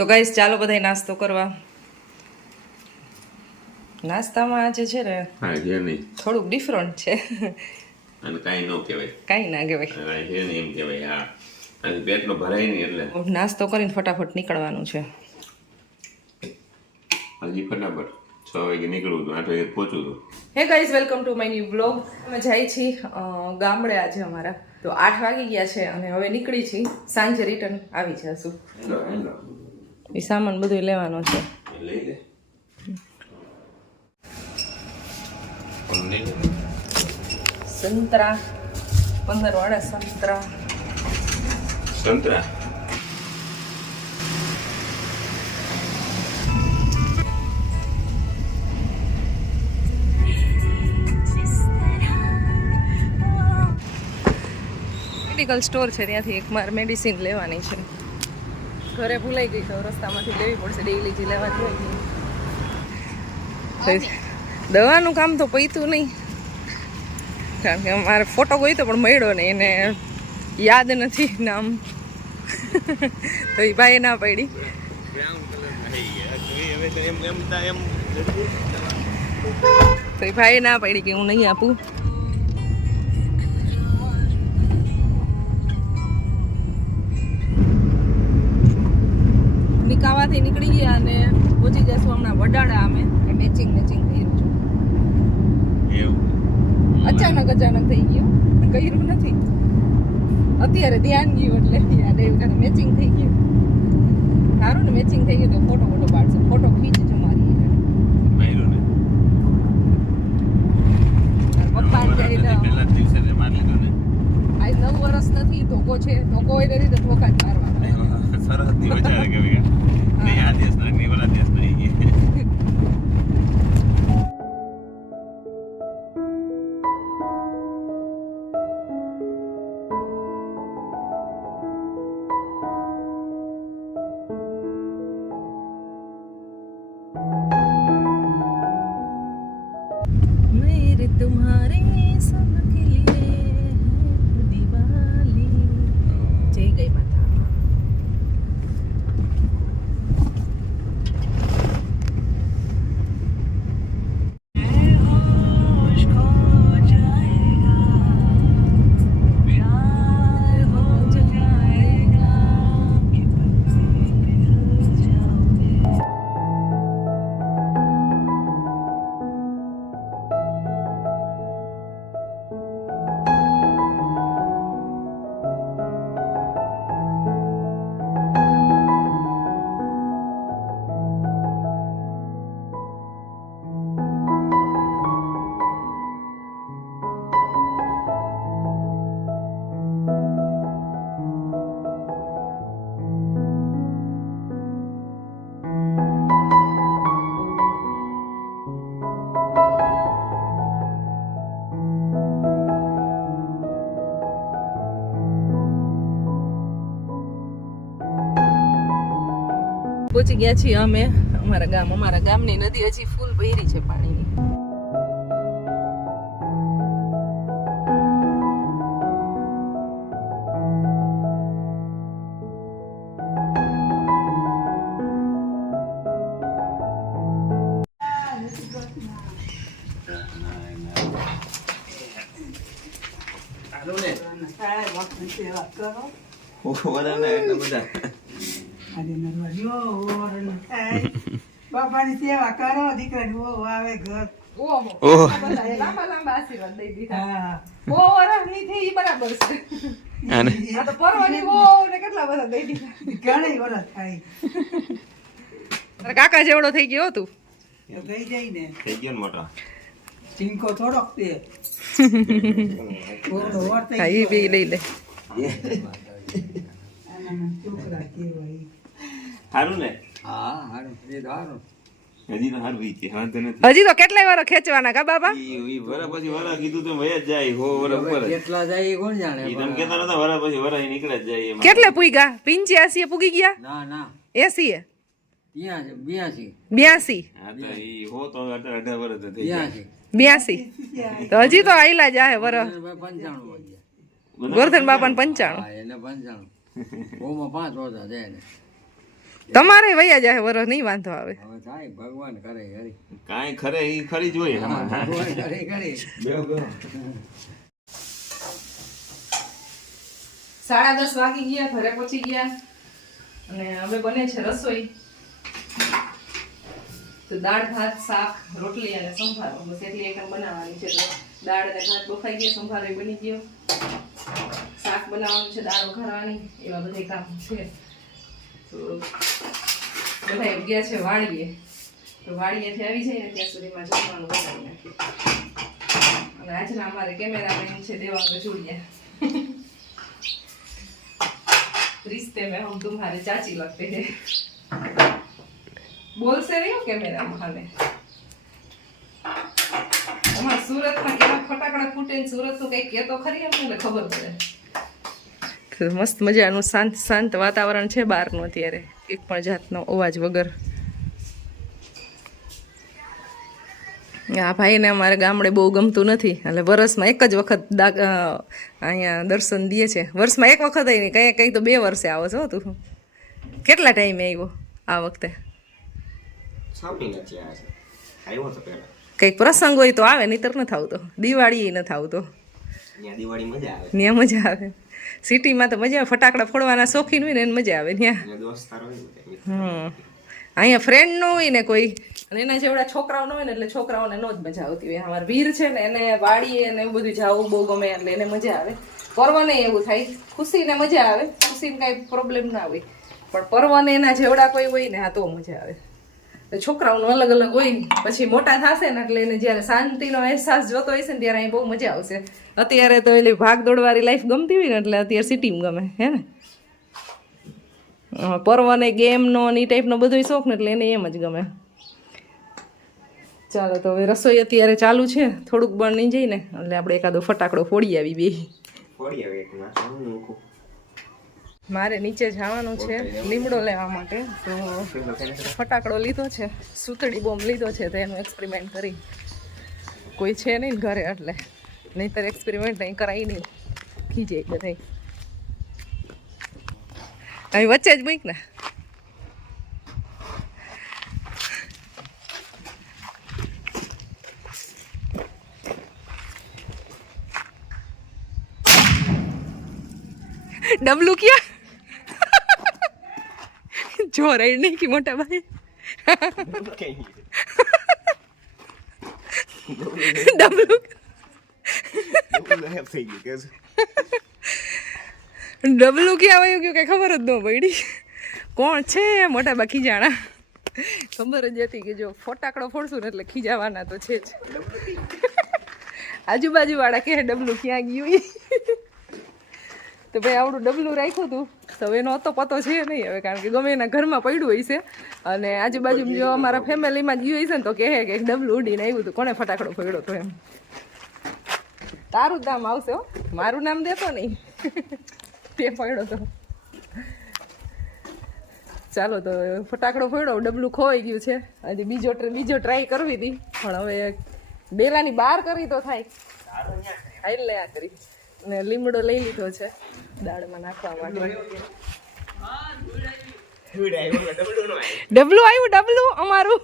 તો ગાઈસ ચાલો બધાય નાસ્તો કરવા. નાસ્તામાં આજે છે ને હા છે નહીં થોડુંક ડિફરન્ટ છે અને કાંઈ ન કહેવાય, કાંઈ ના કહેવાય. કાંઈ છે નહીં એમ કહેવાય. હા અને પેટનો ભરાય નહીં એટલે નાસ્તો કરીને ફટાફટ નીકળવાનું છે. હજી ફટાફટ 6 વાગે નીકળવું હતું, 8 વાગે પહોંચવું હતું. Hey guys, welcome to my new blog. અમે જાય છીએ ગામડે આજે અમારા. તો 8 વાગી ગયા છે અને હવે નીકળી છીએ. સાંજે રિટર્ન આવી જશું. એ સામાન બધું લેવાનો છે. લઈ લે. સંતરા 15 વાળા સંતરા. સંતરા મેડિકલ સ્ટોર છે, ત્યાંથી એક મારે મેડિસિન લેવાની છે. ઘરે ભૂલાઈ ગઈ તો રસ્તામાંથી લેવી પડશે. ડેઈલી જે લેવાની હોય દવાનું કામ તો પૈતું નહીં, કારણ કે મારે ફોટો ગયો તો પણ મળ્યો નહીં, એને યાદ નથી નામ. તો એ ભાઈ ના પડી. તો એ ભાઈ ના પડી કે હું નહીં આપું. નિકાવાથી નીકળી ગયા અને પહોંચી જશું હમણાં વડાળા. અમે મેચિંગ કર્યું છે. અચાનક થઈ ગયું, કર્યું નથી. અત્યારે ધ્યાન ગયું એટલે યાદ આવ્યું. મેચિંગ થઈ ગયું. સારું ને, મેચિંગ થઈ ગયું તો ફોટો પાડશે. ફોટો ખીચજો મારી. પપ્પા જાય તો આજ 9 વર્ષ નથી. ધોકો છે, ધોકો હોય નથી તો ધોકા જ મારવા. સરહદની વચારે કહેવાય. નહીં આ દેશ નહીં ઓલા દેશ નહીં. मेरे तुम्हारे सबके लिए है दिवाली. जय गई माता. પહોંચી ગયા છીએ અમે અમારા ગામ. અમારા ગામની નદી હજી ફૂલ ભરી છે પાણીની. બાપાની સેવા કરો, દીકરાની વહુ આવે ઘર. લાંબા આશીર્વાદ દઈ દીધા. બહુ વરસની થઈ ઈ બરાબર છે. આ તો પરવાની બહુ ને કેટલા બધા દઈ દીધા. ઘણી વરસ થાય તારા કાકા જેવડો થઈ ગયો તું. તો ગઈ જાય ને. થઈ ગયો ને મોટો. ચીંકો થોડોક તે થોડો વાર થઈ હા, એ ગયો. બી લઈ લે. આના છોકરા કેવાય. સારું ને? હા હારું, એ તો હારું. હજી તો સારું છે. હા તો નથી. હજી તો કેટલાય વાર ખેંચવાના કા બાબા. ઈ વરા પછી વરા કીધું તો વયા જ જાય. હો વરા ઉપર કેટલા જાય એ કોણ જાણે. ઈ તમે કહેતા નતા વરા પછી વરા ઈ નીકળે જ જાય એમાં. કેટલે પૂગ્યા? 85 એ પૂગી ગયા? ના ના 80 એ? ત્યાં છે 82. 82. હા તો ઈ હો તો 18 વર્ષ તો થઈ જાય. 82 તો હજી તો આયલા જાય વર. 95 વાગ્યા. ગોરધન બાપાને 95. હા એને 95. ઓમાં 5 ઓછા જાય ને. તમારે વૈયા જાય વરસ નહીં વાંધો આવે. હવે થાય ભગવાન કરે હરી. કાંઈ ખરે ઈ ખરી જ હોય આમાં. ભગવાન કરે કરે. 10:30 વાગી ગયા, ઘરે પહોંચી ગયા અને હવે બને છે રસોઈ. તો દાળ ભાત શાક રોટલી અને સંભારો બસ એટલી આઈટમ બનાવવાની છે. તો દાળ અને ભાત બફાઈ ગયા, સંભારો બની ગયો, શાક બનાવવાનું છે, દાળ વઘારવાની, એવા બધા કામ છે. તો બધા ગયા છે વાડીએ. તો વાડીએથી આવી જાય ને ત્યાં સુધીમાં જમવાનું બનાવી નાખીએ. અને આજના અમારે કેમેરામેન છે દેવાંગ જોડિયા. रिश्ते में हम तुम्हारे चाची लगते हैं. बोल से रही हो कैमरा में हमें. हमारे सूरत में केवा फटाकड़ा फूटे ने सूरत तो कई के तो खरी हमने खबर પડે. મસ્ત મજાનું શાંત શાંત વાતાવરણ છે બહારનું અત્યારે, એક પણ જાતનો અવાજ વગર. આ ભાઈને અમારે ગામડે બહુ ગમતું નથી, એટલે વર્ષમાં એક જ વખત અહીંયા દર્શન દે છે. વર્ષમાં એક વખત નહીં, કંઈ કંઈ તો 2 વર્ષે આવો છો તું. કેટલા ટાઈમે આવ્યો આ વખતે? કંઈક પ્રસંગ હોય તો આવે, નહીતર નથી આવતો. દિવાળી નથી આવતો. ત્યાં મજા આવે. સિટીમાં તો મજા આવે, ફટાકડા ફોડવાના શોખીન હોય ને એને મજા આવે ત્યાં. અહીંયા ફ્રેન્ડ ન હોય ને કોઈ, અને એના જેવડા છોકરાઓ ન હોય ને એટલે છોકરાઓને નો જ મજા આવતી હોય. અમારે વીર છે ને એને વાડીએ ને એવું બધું જવું બહુ ગમે, એટલે એને મજા આવે. પર્વને એવું થાય, ખુશીને મજા આવે, ખુશીને કાંઈ પ્રોબ્લેમ ના હોય, પણ પર્વને એના જેવડા કોઈ હોય ને હા તો મજા આવે. છોકરાઓનું અલગ અલગ હોય ને પછી મોટા થશે ને એટલે એને જ્યારે શાંતિનો અહેસાસ જોતો હશે ને ત્યારે અહીં બહુ મજા આવશે. અત્યારે તો એલી ભાગ દોડવાળી લાઈફ ગમતી હોય ને એટલે અત્યારે સિટીમાં ગમે હે ને. પર્વને ગેમનો ને એ ટાઈપનો બધો શોખ ને એટલે એને એમ જ ગમે. ચાલો તો હવે રસોઈ અત્યારે ચાલુ છે, થોડુંક બની જઈને એટલે આપણે એકાદો ફટાકડો ફોડી આવી બે. મારે નીચે જવાનું છે લીમડો લેવા માટે, તો ફટાકડો લીધો છે, સુતળી બોમ્બ લીધો છે, તો એનું એક્સપેરિમેન્ટ કરી. કોઈ છે નહીં ને ઘરે એટલે નહીંતર એક્સપેરિમેન્ટ નહીં કરાવી નહીં, ખીજે બધા. અહીં વચ્ચે જ મૂક ને. ડબલું ક્યાં જો રહી નહીં કે મોટા ભાઈ ડબલું ક્યાં આવ્યું કે ખબર જ ન પડી કોણ છે. મોટા બા ખીજાણા, ખબર જ હતી કે જો ફટાકડો ફોડશું ને એટલે ખીજાવાના તો છે જ. આજુબાજુ વાળા કે ડબલું ક્યાં ગયું. તો ભાઈ આવડું ડબલું રાખ્યું હતું તો એનો હતો પતો છે નહીં હવે, કારણ કે ગમે એના ઘરમાં પડ્યું હોય છે. અને આજુબાજુ જો અમારા ફેમિલીમાં ગયું હશે ને તો કહે કે ડબલું ઉડીને આવ્યું હતું, કોને ફટાકડો પડ્યો હતો એમ. તારું જ નામ આવશે હો, મારું નામ દેતો નહીં. તે પડ્યો તો. ચાલો તો ફટાકડો પડ્યો, ડબલું ખોવાઈ ગયું છે. હજી બીજો ટ્રાય કરવી હતી, પણ હવે ડેલાની બહાર કરી તો થાય. હાલ લે આ કરી ને લીમડો લઈ લીધો છે દાળમાં નાખવા માટે. ડબલું આવ્યું, ડબલું અમારું.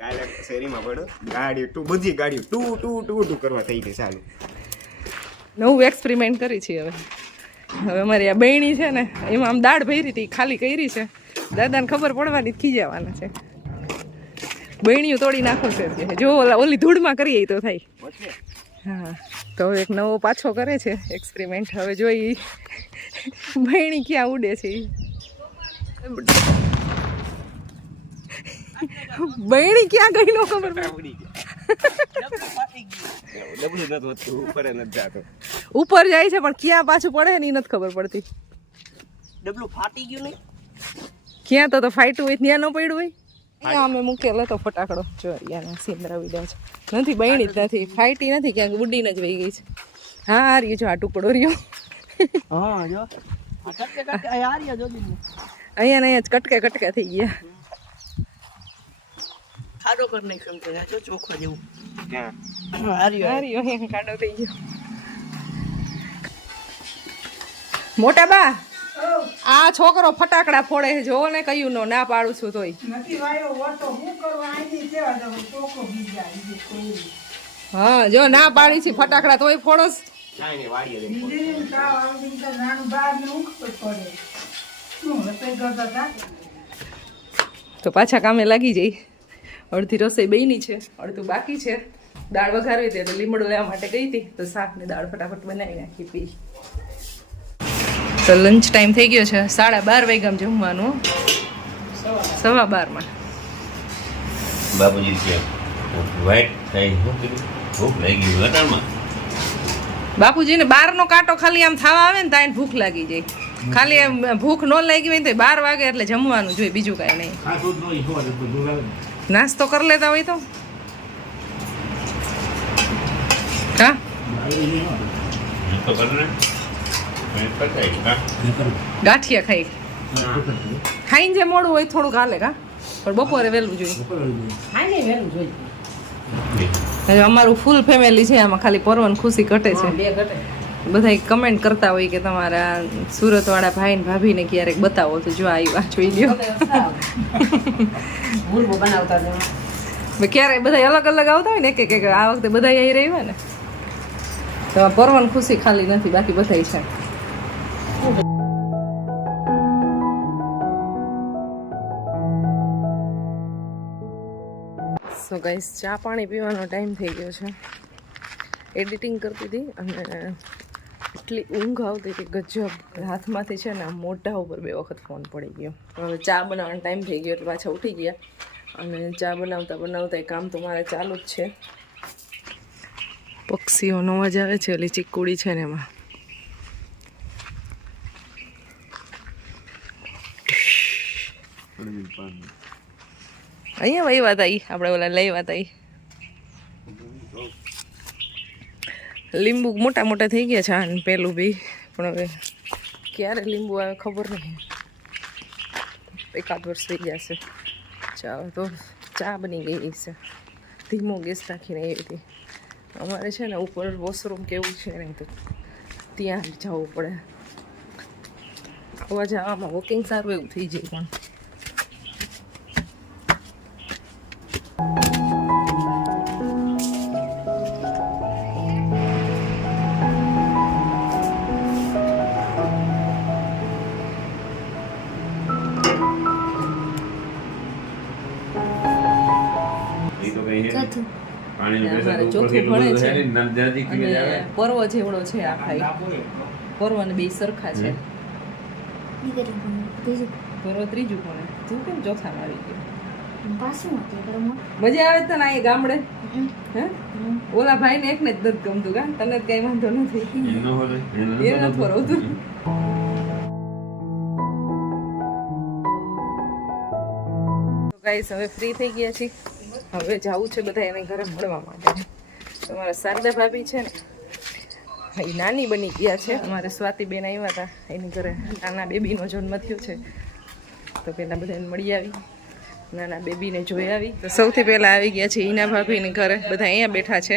કાલે શેરીમાં પડ્યો, ગાડી બધી ગાડીઓ ટુ કરવા થઈ ગઈ. ચાલુ નવું એક્સપેરિમેન્ટ કરી છે હવે. અમારી આ બહેણી છે ને એમાં આમ દાળ ભરી હતી, ખાલી કરી છે. દાદાને ખબર પડવાની ખીજાવાના છે. બહેણીઓ તોડી નાખો છે જો ઓલી ધૂળમાં કરીએ તો થાય. હા તો હવે એક નવો પાછો કરે છે એક્સપેરિમેન્ટ. હવે જોઈ બહેણી ક્યાં ઉડે છે. બહેણી ક્યાં ગઈ નો ખબર ઉપર જાય છે પણ ક્યાં પાછું પડે ને એ નથી ખબર પડતી. ડબલું ફાટી ગયું નહીં ક્યાં તો ફાટ્યું હોય ત્યાં ન પડ્યું હોય. અહીંયા અમે મૂકેલો તો ફટાકડો જો અહીંયા સિંદરા વિડા છે, નથી બહેણી જ નથી, ફાટી નથી, ક્યાંક ઉડીને જ વહી ગઈ છે. હા આ રહ્યો જો આ ટુકડો રહ્યો. હા જો અહીંયા ને અહીંયા જ કટકે થઈ ગયા. ખાડો કર નહીં કેમ કે જો ચોખા જેવું ક્યાં હાર્યો કાઢો થઈ ગયો. મોટા બા આ છોકરો ફટાકડા ફોડે છે, જોવો ને કયું નો ના પાડું છું તોય. નથી વાયો હોત તો હું કરવા આઈ કેવા દઉં ટોકો બીજા બીજું કોઈ હા જો ના પાડી છે ફટાકડા તોય ફોડો છો. કાંઈ નહીં, વાડીએ જઈને ફોન. બીજી તાવ આવી તો નાનું બહાર ને ઊંઘ પડે શું રસોઈ કરતા હતા તો પાછા કામે લાગી જઈ. અડધી રસોઈ બની છે, અડધું બાકી છે. દાળ વઘારવી હતી તો લીમડો લેવા માટે ગઈ હતી તો શાક ને દાળ ફટાફટ બનાવી નાખી પી. તો લંચ ટાઈમ થઈ ગયો છે, 12:30 વાગ્યામાં જમવાનું, 12:15 બાપુજી છે વાઈટ થાય શું કીધું ભૂખ લાગી ગઈ વટાણમાં. બાપુજીને બારનો કાંટો ખાલી આમ થવા આવે ને ત્યાં ભૂખ લાગી જાય. ખાલી એમ ભૂખ ન લાગી હોય ને તો 12 વાગે એટલે જમવાનું જોઈએ, બીજું કાંઈ નહીં. નાસ્તો કરી લેતા હોય તો હા તો કર ને ગાંઠિયા ખાઈ ખાઈને જે મોડું હોય થોડુંક હાલે કા, પણ બપોરે વહેલું જોઈએ. હવે અમારું ફૂલ ફેમિલી છે, આમાં ખાલી પરવન ખુશી ઘટે છે. બધા કમેન્ટ કરતા હોય કે તમારા સુરતવાળા ભાઈ ને ભાભીને ક્યારેક બતાવો તો જો આવ્યા જોઈ લ્યો. ક્યારેક બધા અલગ અલગ આવતા હોય ને કે આ વખતે બધા આવી રહ્યા ને તો પરવન ખુશી ખાલી નથી, બાકી બધા છે. સો ગાઈસ ચા પાણી પીવાનો ટાઈમ થઈ ગયો છે. એડિટિંગ કરતી હતી અને એટલી ઊંઘ આવતી હતી ગજબ. હાથમાંથી છે ને મોઢા ઉપર 2 વખત ફોન પડી ગયો. હવે ચા બનાવવાનો ટાઈમ થઈ ગયો એટલે પાછા ઉઠી ગયા અને ચા બનાવતા બનાવતા એ કામ તો મારે ચાલુ જ છે. પક્ષીઓનો અવાજ આવે છે, ઓલી ચીકુડી છે ને એમાં. અહીંયા વહી વાત આવી, આપણે ઓલા લઈ વાત આવી. લીંબુ મોટા મોટા થઈ ગયા છે અને પેલું બી, પણ હવે ક્યારે લીંબુ આવે ખબર નહીં. 1 વર્ષ થઈ ગયા છે. ચાલો તો ચા બની ગઈ છે, ધીમો ગેસ રાખીને એવી હતી. અમારે છે ને ઉપર વોશરૂમ કેવું છે નહીં તો ત્યાં જવું પડે. આવવા જવામાં વોકિંગ સારું એવું થઈ જાય. પણ અમારે ચોથું ભણે છે અને પર્વ જેવડો છે આખા. પર્વ ને 2 સરખા છે. પર્વ 3જું ભણે, તું કેમ ચોથામાં આવી ગયો? મજા આવે તને અહીં ગામડે? હે ઓલા ભાઈ ને એકને જ નથી ગમતું કા, તને જ કઈ વાંધો નથી. એ નથી ફરવતું. ગાઈસ હવે ફ્રી થઈ ગયા છીએ, હવે જવું છે બધા એને ઘરે મળવા માટે. તમારા શારદા ભાભી છે ને એ નાની બની ગયા છે. અમારે સ્વાતિબેન આવ્યા હતા, એની ઘરે નાના બેબીનો જન્મ થયો છે તો પહેલાં બધાને મળી આવી, નાના બેબીને જોઈ આવી. તો સૌથી પહેલાં આવી ગયા છે ઈના ભાભીની ઘરે, બધા અહીંયા બેઠા છે.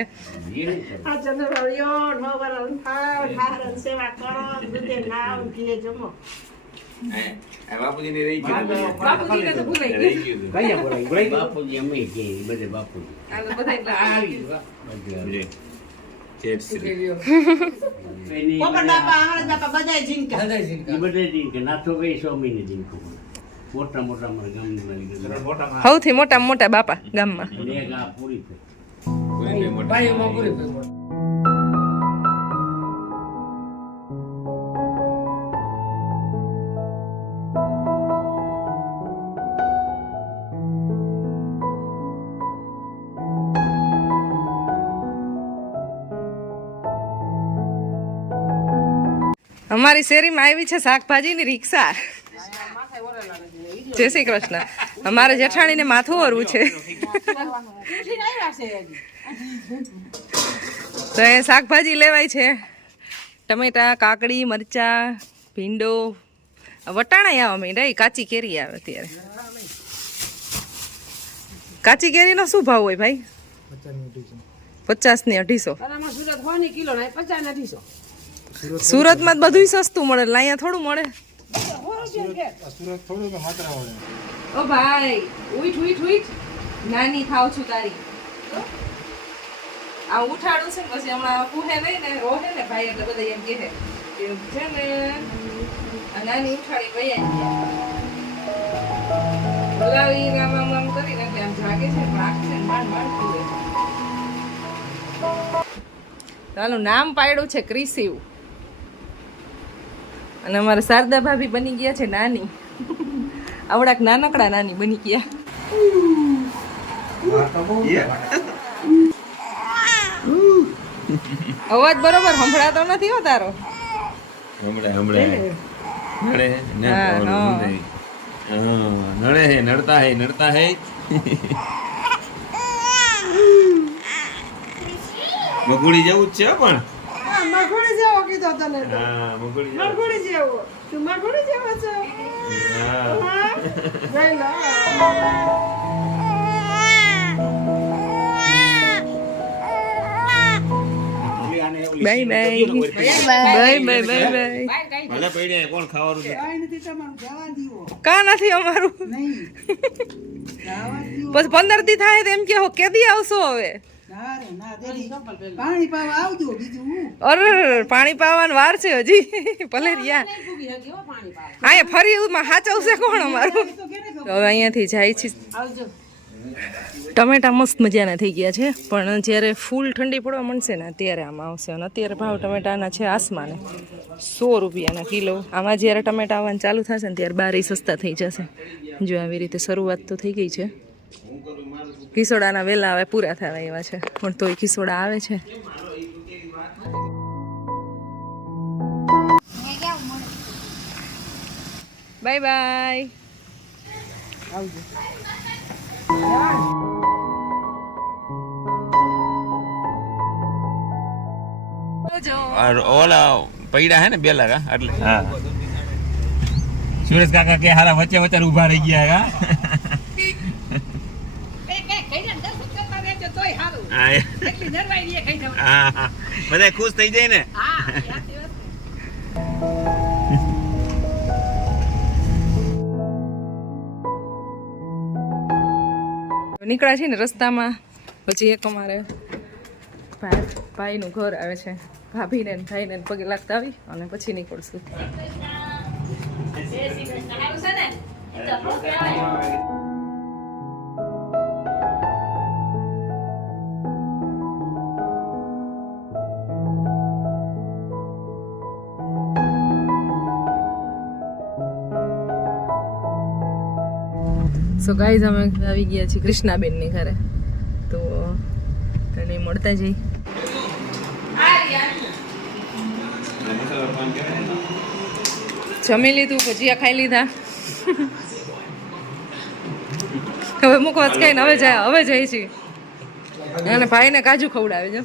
બાપુજીને રહી ગયું. બાપુજીને તો ભૂલાઈ ગયું. બાપુજી અમે કે બધે બાપુજી હાલો બધા સૌથી મોટામાં મોટા બાપા ગામમાં. અમારી શેરીમાં આવી છે શાકભાજીની રિક્ષા. જય શ્રી કૃષ્ણ. અમારે જેઠાણીને માથું ઓરવું છે તો એ શાકભાજી લેવાય છે. ટમેટા, કાકડી, મરચા, ભીંડો, વટાણા આવવા માંડ્યા. કાચી કેરી આવે અત્યારે. કાચી કેરીનો શું ભાવ હોય ભાઈ? 50 ની 250. સુરતમાં જ બધું સસ્તું મળે એટલે અહીંયા થોડું મળે. ઓ ભાઈ ઉઠ ઉઠ ઉઠ, નાની ખાવ છું તારી. આ ઉઠાડું છે ને પછી હમણાં પૂહે નહીં ને રોહે ને ભાઈ એટલે બધા એમ કહે કે છે ને આ નાની ઉઠાડી વૈયા ગયા બોલાવી આમ આમ કરીને એટલે આમ જાગે છે પણ આંખ છે ને માંડ માંડ ખુલે. આનું નામ પાડ્યું છે ક્રિસિવ અને અમારા શારદા ભાભી બની ગયા છે નાની. આવડાક નાનકડા નાની બની ગયા. અવાજ બરોબર સંભળાતો નથી હો તારો. નડે હે નડતા હે નડતા હે. મગુડી જેવું જ છે પણ. મગુડી જેવો કીધો તને તો. હા મગુડી મગુડી જેવો. તું મગુડી જેવો છો. હા. લઈ લો. Bye bye bye bye bye bye. ભલે પડી કોણ ખાવાનું છે. કાંઈ નથી તમારું જવા દીવો. કા નથી અમારું. નહીં. જવા દીવો. બસ 15 દી થાય તો એમ કે કેદી આવશો હવે. ના રે ના દેડી. પાણી પાવા આવજો બીજું હું. અરે પાણી પાવાની વાર છે હજી. ભલે રહ્યા અહીંયા ફરી હાચવશે કોણ અમારું. તો હવે અહીંયાથી જાય છે. ટમેટા મસ્ત મજાના થઈ ગયા છે પણ જ્યારે ફૂલ ઠંડી પડવા માંડશે ને ત્યારે આમાં આવશે. અને અત્યારે ભાવ ટમેટાના છે આસમાને 100 રૂપિયાના કિલો. આમાં જ્યારે ટમેટા આવવાનું ચાલુ થશે ને ત્યારે 12 સસ્તા થઈ જશે. જો આવી રીતે શરૂઆત તો થઈ ગઈ છે. ખીસોડાના વેલા હવે પૂરા થવા એવા છે પણ તોય ખીસોડા આવે છે. Bye bye. આવજો. ઓલા પૈડા હે ને બેલા કા એટલે હા. સુરેશ કાકા કે હારા વચ્ચે વચ્ચે ઊભા રહી ગયા કા. હા બધા ખુશ થઈ જાય ને. નીકળ્યા છે ને રસ્તામાં પછી એક અમારે ભાઈનું ઘર આવે છે. ભાભીને ને ભાઈને પગે લાગતા આવી અને પછી નીકળશું. સો ગાઈઝ અમે આવી ગયા છીએ કૃષ્ણાબેનની ઘરે. તો તને મળતા જઈ. જમી લીધું, ભજીયા ખાઈ લીધા. હવે મૂકવા જ કઈ ને હવે જાય છીએ. અને ભાઈને કાજુ ખવડાવે છે.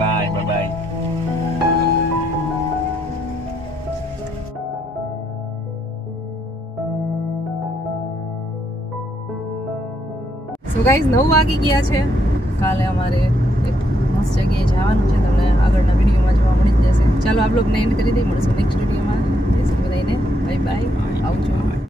Bye bye. સો ગાઈઝ 9 વાગી ગયા છે. કાલે અમારે એક મસ્ત જગ્યાએ જવાનું છે. તમને આગળના વિડીયોમાં જોવા મળી જ જશે. ચાલો આ બ્લોગને એન્ડ કરી દઈએ. મળશું નેક્સ્ટ વિડીયોમાં. બધાને બાય બાય. આવજો.